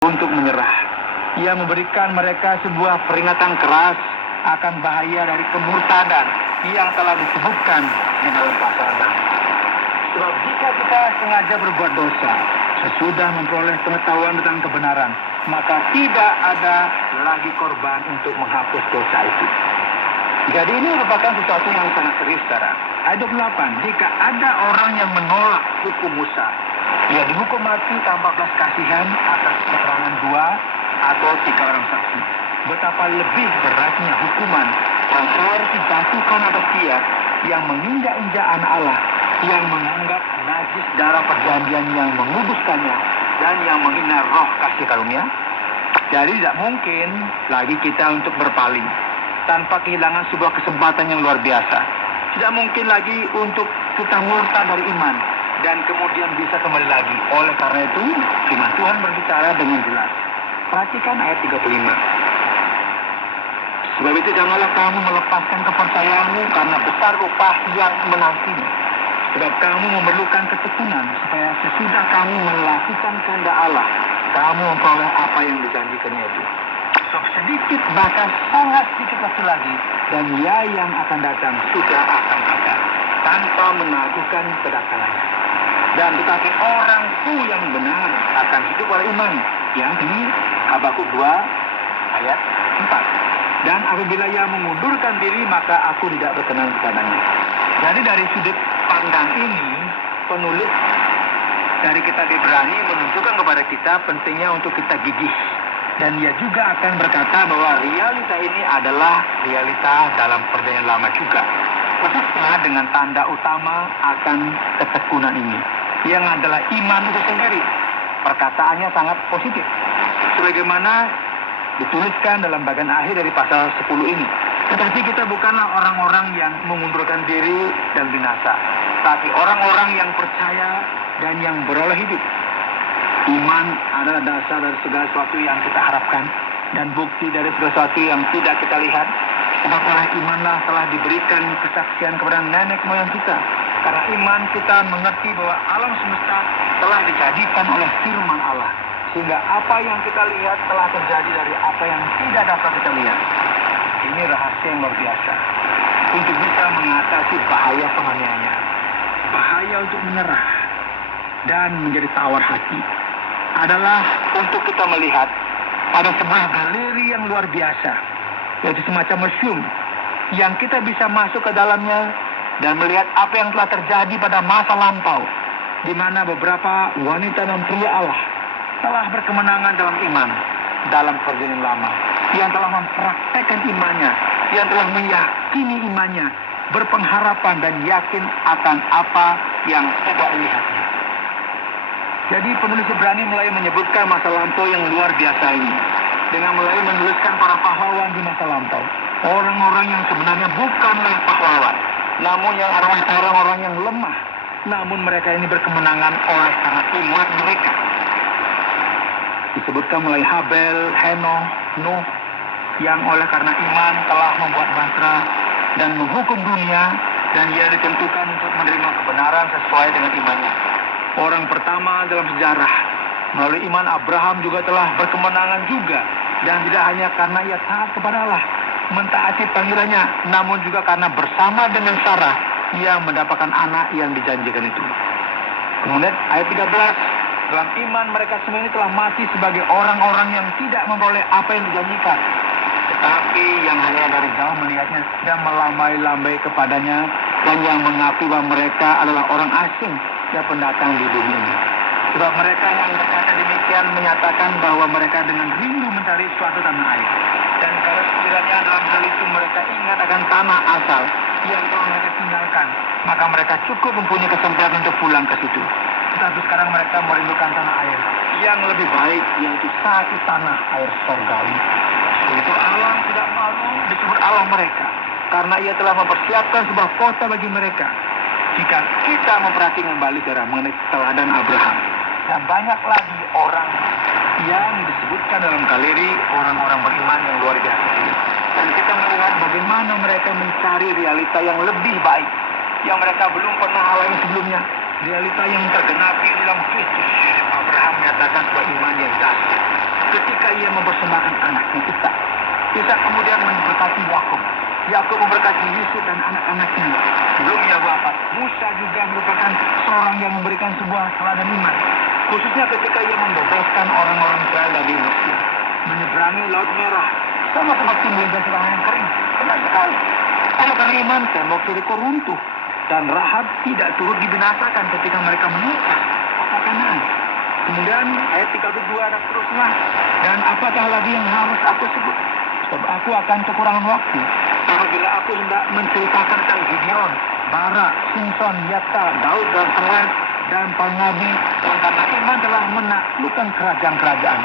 untuk menyerah. Ia memberikan mereka sebuah peringatan keras akan bahaya dari kemurtadan yang telah disebutkan di dalam pasal 6. Sebab jika kita sengaja berbuat dosa sesudah memperoleh pengetahuan tentang kebenaran, maka tidak ada lagi korban untuk menghapus dosa itu. Jadi ini merupakan sesuatu yang sangat serius, saudara. Ayat 28, jika ada orang yang menolak hukum Musa, ia dihukum mati tanpa belas kasihan atas keterangan 2 atau 3 orang saksi. Betapa lebih beratnya hukuman yang harus dijatuhkan atas dia yang menginjak-injak anak Allah, yang menganggap najis darah perjanjian, yang menguduskannya, dan yang menghina roh kasih karunia. Jadi tidak mungkin lagi kita untuk berpaling tanpa kehilangan sebuah kesempatan yang luar biasa. Tidak mungkin lagi untuk kita murtad dari iman dan kemudian bisa kembali lagi. Oleh karena itu, firman Tuhan berbicara dengan jelas. Perhatikan ayat 35. Sebab itu janganlah kamu melepaskan kepercayaanmu, karena besar upah yang menantimu. Sebab kamu memerlukan ketekunan, supaya sesudah kamu melakukan kehendak Allah, kamu memperoleh apa yang dijanjikannya itu. Sebab sedikit, bahkan sangat sedikit waktu lagi, dan ia yang akan datang sudah akan ada, tanpa menaguhkan kedakalannya. Dan tetapi orangku yang benar akan hidup oleh iman. Yang ini Habakuk 2 ayat 4. Dan apabila ia mengundurkan diri, maka aku tidak berkenan kepadanya. Jadi dari sudut pandang ini, penulis dari kitab Ibrani menunjukkan kepada kita pentingnya untuk kita gigih. Dan ia juga akan berkata bahwa realita ini adalah realita dalam perjanjian lama juga. Khususnya dengan tanda utama akan ketekunan ini, yang adalah iman itu sendiri. Perkataannya sangat positif, sebagaimana dituliskan dalam bagian akhir dari pasal 10 ini. Tetapi kita bukanlah orang-orang yang mengundurkan diri dan binasa, tapi orang-orang yang percaya dan yang beroleh hidup. Iman adalah dasar dari segala sesuatu yang kita harapkan dan bukti dari segala sesuatu yang tidak kita lihat. Sebab oleh imanlah telah diberikan kesaksian kepada nenek moyang kita. Karena iman kita mengerti bahwa alam semesta telah dijadikan oleh firman Allah, sehingga apa yang kita lihat telah terjadi dari apa yang tidak dapat kita lihat. Ini rahasia yang luar biasa untuk bisa mengatasi bahaya penganiayaan, bahaya untuk menyerah dan menjadi tawar hati. Adalah untuk kita melihat pada sebuah galeri yang luar biasa, yaitu semacam museum yang kita bisa masuk ke dalamnya dan melihat apa yang telah terjadi pada masa lampau, di mana beberapa wanita dan pria Allah telah berkemenangan dalam iman, dalam perjanjian lama, yang telah mempraktekkan imannya, yang telah meyakini imannya, berpengharapan dan yakin akan apa yang tidak dilihatnya. Jadi penulis Ibrani mulai menyebutkan masa lampau yang luar biasa ini, dengan mulai menuliskan para pahlawan di masa lampau. Orang-orang yang sebenarnya bukanlah pahlawan, namun yang adalah orang-orang yang lemah, namun mereka ini berkemenangan oleh karena iman mereka. Disebutkan mulai Habel, Henokh, Nuh, yang oleh karena iman telah membuat batra dan menghukum dunia, dan ia ditentukan untuk menerima kebenaran sesuai dengan imannya. Orang pertama dalam sejarah melalui iman Abraham juga telah berkemenangan juga, dan tidak hanya karena ia taat kepada Allah, mentaati panggilannya, namun juga karena bersama dengan Sarah ia mendapatkan anak yang dijanjikan itu. Kemudian ayat 13, dalam iman mereka semua ini telah mati sebagai orang-orang yang tidak memperoleh apa yang dijanjikan, tetapi yang hanya dari jauh melihatnya dan melambai-lambai kepadanya, dan yang mengakui bahwa mereka adalah orang asing dan pendatang di bumi ini. Sebab mereka yang berkata demikian menyatakan bahwa mereka dengan rindu mencari suatu tanah air. Dan kalau sekiranya dalam hal itu mereka ingat akan tanah asal yang telah mereka tinggalkan, maka mereka cukup mempunyai kesempatan untuk pulang ke situ. Tetapi sekarang mereka merindukan tanah air yang lebih baik, yaitu satu tanah air surgawi. Itu Allah tidak malu disebut Allah mereka, karena ia telah mempersiapkan sebuah kota bagi mereka. Jika kita memperhatikan kembali mengenai teladan Abraham, dan banyak lagi orang yang disebutkan dalam galeri orang-orang beriman yang luar biasa ini. Dan kita melihat bagaimana mereka mencari realita yang lebih baik, yang mereka belum pernah alami sebelumnya. Realita yang tergenapi dalam Kristus. Abraham menyatakan sebuah iman yang dahsyat. ketika ia mempersembahkan anaknya Ishak. Ishak kemudian memberkati Yakub. Yakub memberkati Yusuf dan anak-anaknya. Sebelum ia wafat, Musa juga merupakan seorang yang memberikan sebuah teladan iman. Khususnya ketika ia membebaskan orang-orang Israel dari Mesir, menyeberangi Laut Merah, sama seperti melintasi lautan yang kering. Benar sekali. Oleh karena iman, tembok Yeriko runtuh dan Rahab tidak turut dibinasakan ketika mereka menumpah kota Kanaan. Kemudian ayat 32 dan seterusnya. Dan apakah lagi yang harus aku sebut? Sebab aku akan kekurangan waktu. Apabila aku hendak menceritakan tentang Gideon, Barak, Simpson, Yefta, Daud dan Selef dan para nabi, yang karena iman telah menaklukkan kerajaan-kerajaan.